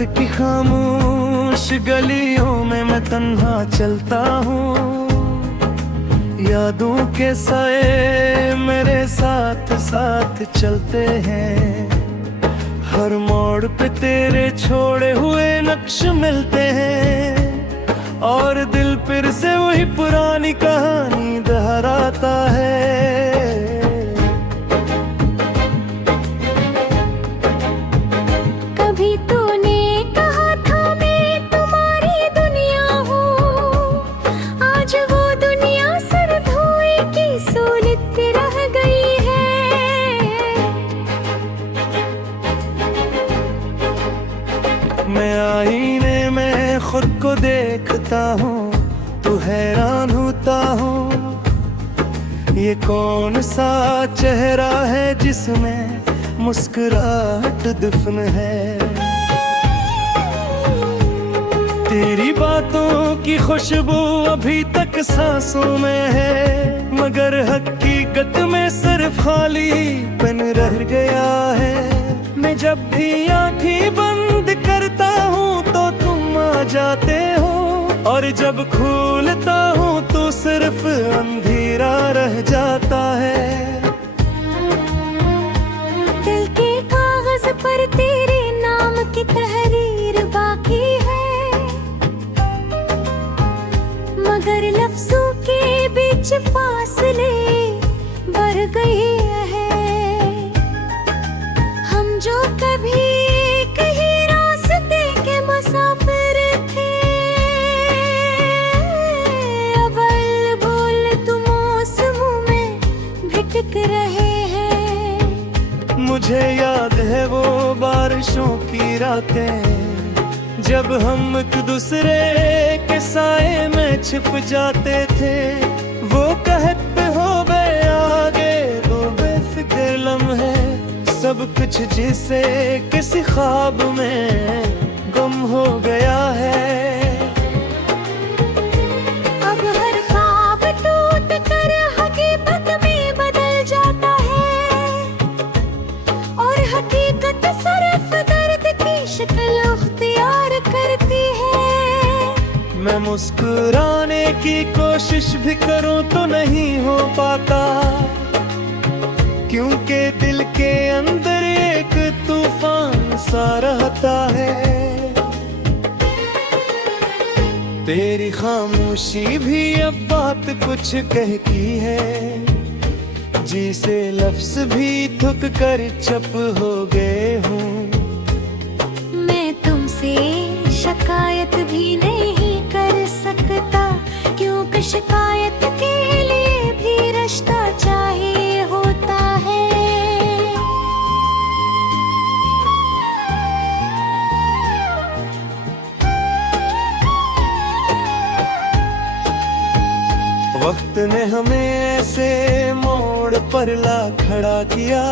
रात की खामोश गलियों में मैं तन्हा चलता हूँ। यादों के साए मेरे साथ साथ चलते हैं। हर मोड़ पे तेरे छोड़े हुए नक्श मिलते हैं और दिल फिर से वही पुरानी कहानी दोहराता है। कभी तूने कहा था मैं तुम्हारी दुनिया हूँ, आज वो दुनिया सर धोए की सूरत रह गई है। मैं आईने में खुद को देखता हूँ, तू हैरान होता हूँ। ये कौन सा चेहरा है जिसमें मुस्कुराहट दफन है। तेरी बातों की खुशबू अभी तक सांसों में है, मगर हकीकत में सिर्फ खालीपन रह गया है। मैं जब भी आंखें बंद करता हूँ तो तुम आ जाते हो, और जब खोलता हूँ तो सिर्फ अंधेरा रह जाता है। दिल के कागज पर तेरे नाम की तहरीर बाकी है, मगर लफ्जों के बीच फासले बढ़ गए हैं। हम जो कभी एक ही रास्ते के मुसाफिर थे, अब बोल तुम मौसमों में भटक रहे हैं। मुझे याद है वो बारिशों की रातें, जब हम एक दूसरे के साए में छिप जाते थे। वो कहते हो गए आगे तो बेफिक्र लम्हे, सब कुछ जिसे किसी ख्वाब में गुम हो गया है। अब हर ख्वाब टूट कर हकीकत में बदल जाता है, और हकीकत सिर्फ दर्द की शक्ल अख्तियार करती है। मैं मुस्कुराने की कोशिश भी करूं तो नहीं हो पाता, क्योंकि दिल के अंदर एक तूफान सा रहता है। तेरी खामोशी भी अब बात कुछ कहती है, जिसे लफ्ज भी थक कर चुप हो गए हूँ। मैं तुमसे शिकायत भी नहीं कर सकता, क्योंकि शिकायत के लिए भी रिश्ता चाहिए होता है। वक्त ने हमें ऐसे मोड़ पर ला खड़ा किया,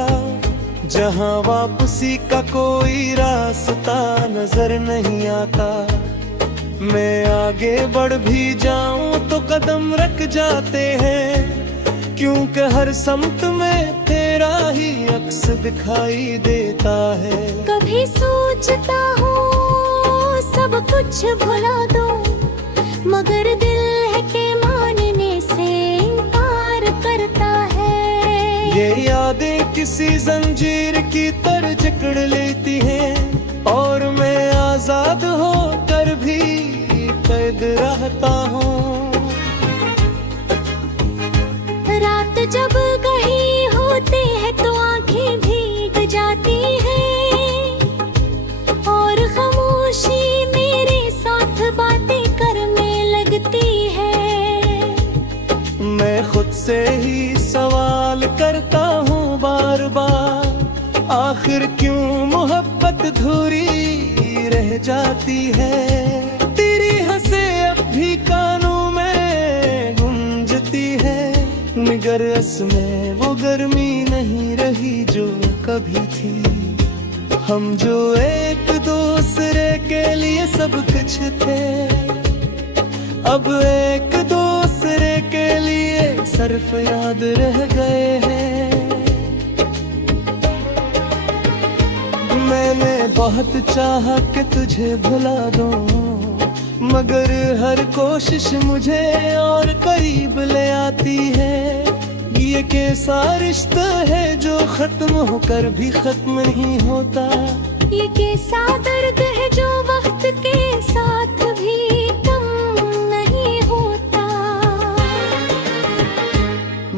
जहां वापसी का कोई रास्ता नजर नहीं आता। मैं आगे बढ़ भी जाऊं तो कदम रख जाते हैं, क्योंकि हर समत में तेरा ही अक्स दिखाई देता है। कभी सोचता हूँ सब कुछ भुला दो, मगर दिल है के मानने से इनकार करता है। ये यादें किसी जंजीर की तरह जकड़ लेती हैं, और मैं आजाद होकर भी कैद रहता हूँ। रात जब गही होती है तो आंखें भीग जाती हैं, और खामोशी मेरे साथ बातें करने लगती है। मैं खुद से ही सवाल करता हूँ बार बार, आखिर क्यों मोहब्बत धूरी रह जाती है। तेरी हंसे अब भी कानों में गूंजती है, मगर में वो गर्मी नहीं रही जो कभी थी। हम जो एक दूसरे के लिए सब कुछ थे, अब एक दूसरे के लिए सिर्फ याद रह गए हैं। मैं मैंने बहुत चाहा कि तुझे भुला दूं, मगर हर कोशिश मुझे और करीब ले आती है। ये कैसा रिश्ता है जो खत्म होकर भी खत्म नहीं होता। ये कैसा दर्द है जो वक्त के साथ भी कम नहीं होता।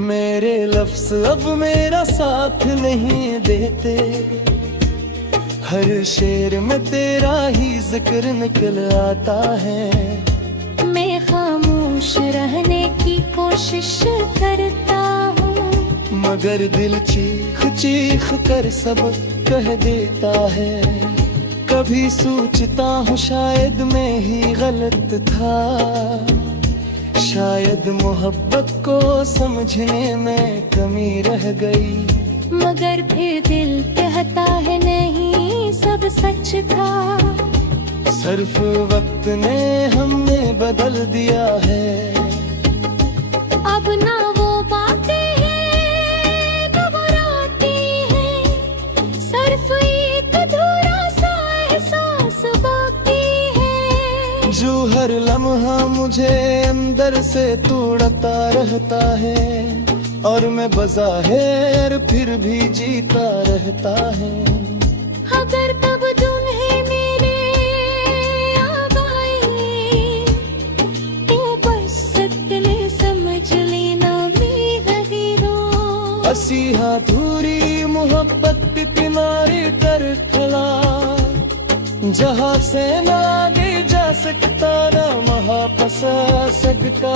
मेरे लफ्ज अब मेरा साथ नहीं देते, हर शेर में तेरा ही जिक्र निकल आता है। मैं खामोश रहने की कोशिश करता हूँ, मगर दिल चीख चीख कर सब कह देता है। कभी सोचता हूँ शायद मैं ही गलत था, शायद मोहब्बत को समझने में कमी रह गई। मगर फिर दिल कहता है नहीं, सब सच था। सिर्फ वक्त ने हमें बदल दिया है। अब ना वो बातें हैं घबराती हैं, सिर्फ एक अधूरा सा एहसास बाकी है। जो हर लम्हा मुझे अंदर से तोड़ता रहता है, और मैं बज़ाहिर फिर भी जीता रहता है। अगर तब तुम्हें मेरे याद आए, तो बस सकले समझ लेना मेरा हीरो। असी अधूरी मोहब्बत किनारे कर खला, जहाँ से ना आगे जा सकता ना वहाँ फंसा सकता।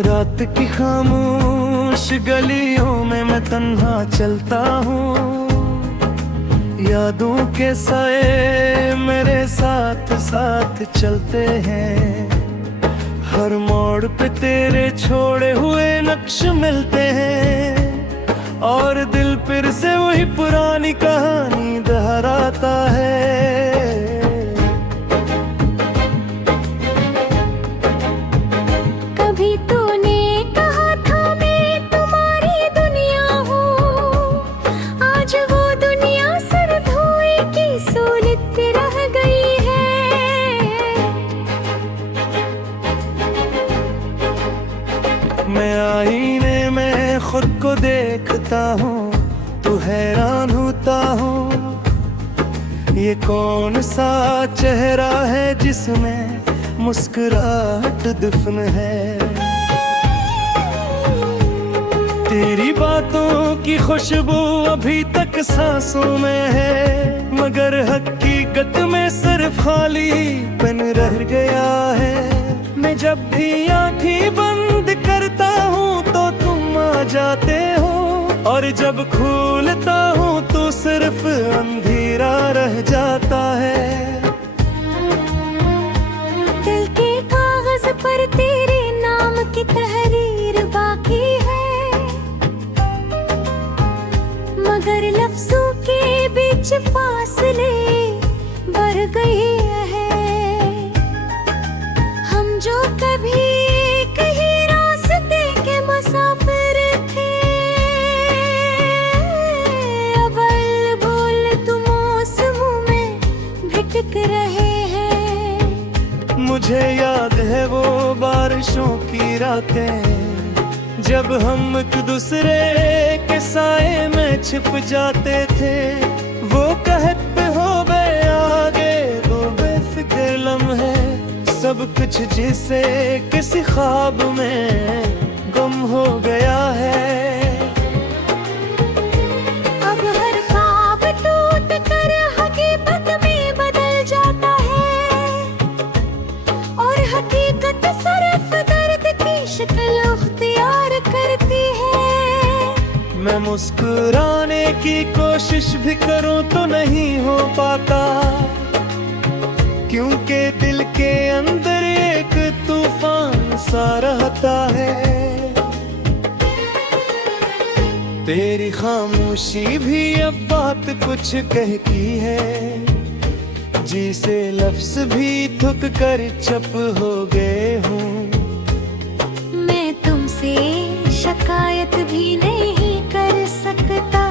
रात की खामोश गलियों में मैं तन्हा चलता हूँ, यादों के साए मेरे साथ साथ चलते हैं। हर मोड़ पे तेरे छोड़े हुए नक्श मिलते हैं, और दिल फिर से वही पुरानी कहानी दोहराता है। कभी तूने कहा था मैं तुम्हारी दुनिया हूँ, आज वो दुनिया सर धोए की सूरत रह गई है। मैं आईने में खुद को देखता हूँ, तो हैरान होता हूँ, ये कौन सा चेहरा है जिसमें मुस्कुराहट दफन है। तेरी बातों की खुशबू अभी तक सांसों में है, मगर हकीकत में सिर्फ खालीपन रह गया है। मैं जब भी आंखें बंद करता हूँ तो तुम आ जाते हो, और जब खोलता हूँ तो सिर्फ अंधेरा रह जाता है। दिल के कागज पर तेरे नाम की तहरीर बाकी है, मगर लफ्जों के बीच फासले बढ़ गए हैं। हम जो कभी एक ही रास्ते के मुसाफिर थे, अब बोल तुम मौसमों में भटक रहे हैं। मुझे याद है वो बारिशों की रातें, जब हम एक दूसरे के साए में छिप जाते थे। वो कहत पे हो गए आगे वो बेफिक्र लम्हे, सब कुछ जिसे किसी ख्वाब में गुम हो गया है। अब हर ख्वाब टूट कर हकीकत में बदल जाता है, और हकीकत सिर्फ दर्द की शक्ल अख्तियार करती है। मैं मुस्कुराने की कोशिश भी करूं तो नहीं हो पाता, क्योंकि दिल के अंदर एक तूफान सा रहता है। तेरी खामोशी भी अब बात कुछ कहती है, जिसे लफ्ज भी थक कर चुप हो गए हूँ। मैं तुमसे शिकायत भी नहीं कर सकता,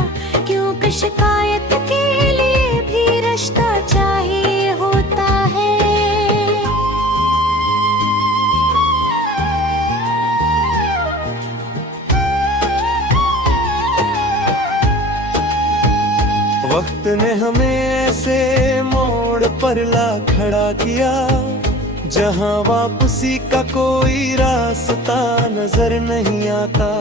क्योंकि शिकायत के लिए भी रिश्ता चाहिए होता है। वक्त ने हमें ऐसे मोड़ पर ला खड़ा किया, जहां वापसी का कोई रास्ता नजर नहीं आता।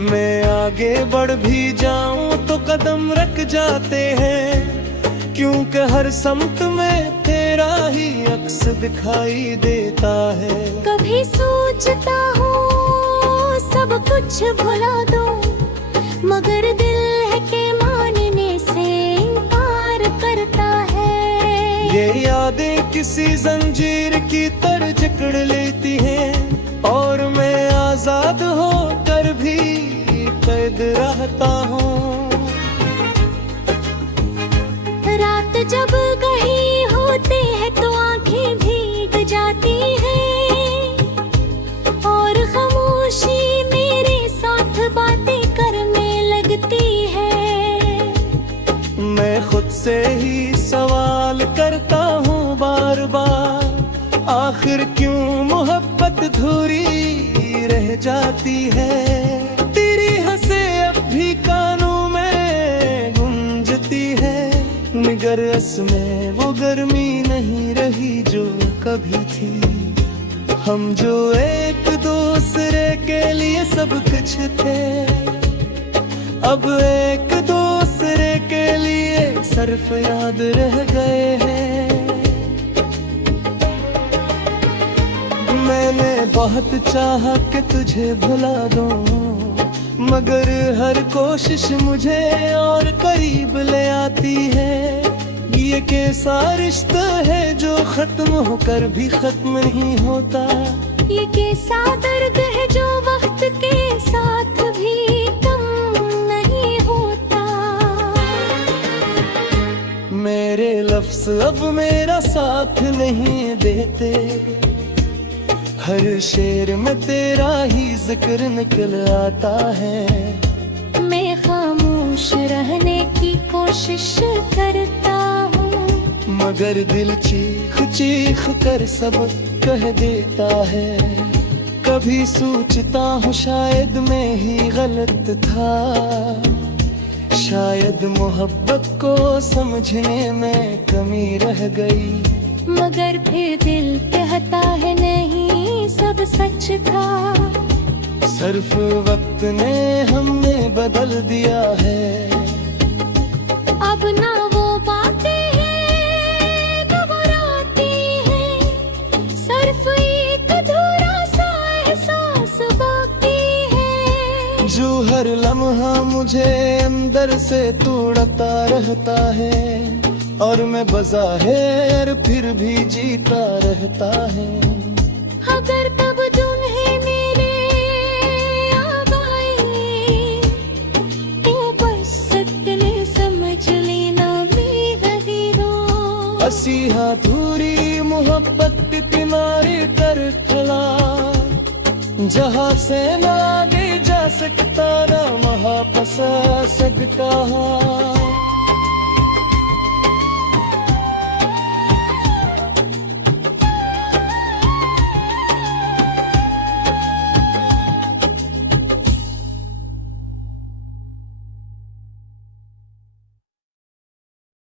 मैं आगे बढ़ भी जाऊं तो कदम रख जाते हैं, क्योंकि हर समत में तेरा ही अक्स दिखाई देता है। कभी सोचता हूँ सब कुछ भुला दूं, मगर दिल है कि मानने से इनकार करता है। ये यादें किसी जंजीर की तरह जकड़ लेती हैं, और मैं आजाद होकर भी कैद रहता हूँ। रात जब गही होती है तो आंखें भीग जाती हैं, और खामोशी मेरे साथ बातें करने लगती है। मैं खुद से ही सवाल करता हूँ बार बार, आखिर क्यों मोहब्बत धूरी रह जाती है। तेरी हंसे अब भी कानों में गूंजती है, मगर में वो गर्मी नहीं रही जो कभी थी। हम जो एक दूसरे के लिए सब कुछ थे, अब एक दूसरे के लिए सिर्फ याद रह गए हैं। मैंने बहुत चाहा कि तुझे भुला दूं, मगर हर कोशिश मुझे और करीब ले आती है। ये कैसा रिश्ता है जो खत्म होकर भी खत्म नहीं होता। ये कैसा दर्द है जो वक्त के साथ भी कम नहीं होता। मेरे लफ्ज अब मेरा साथ नहीं देते, हर शेर में तेरा ही जिक्र निकल आता है। मैं खामोश रहने की कोशिश करता हूँ, मगर दिल चीख चीख कर सब कह देता है। कभी सोचता हूँ शायद मैं ही गलत था, शायद मोहब्बत को समझने में कमी रह गई। मगर फिर दिल कहता है नहीं सब सच था। सिर्फ वक्त ने हमें बदल दिया है। अब ना वो बातें हैं घबराती हैं, सिर्फ एक अधूरा सा एहसास बाकी है। जो हर लम्हा मुझे अंदर से तोड़ता रहता है, और मैं बज़ाहिर फिर भी जीता रहता है। अगर तब तुम्हें मेरे याद आए, तो बस सकने समझ लेना मेरा हीरो। असी अधूरी मोहब्बत तुम्हारी कर खला, जहाँ से ना आगे जा सकता ना वहाँ फंसा सकता।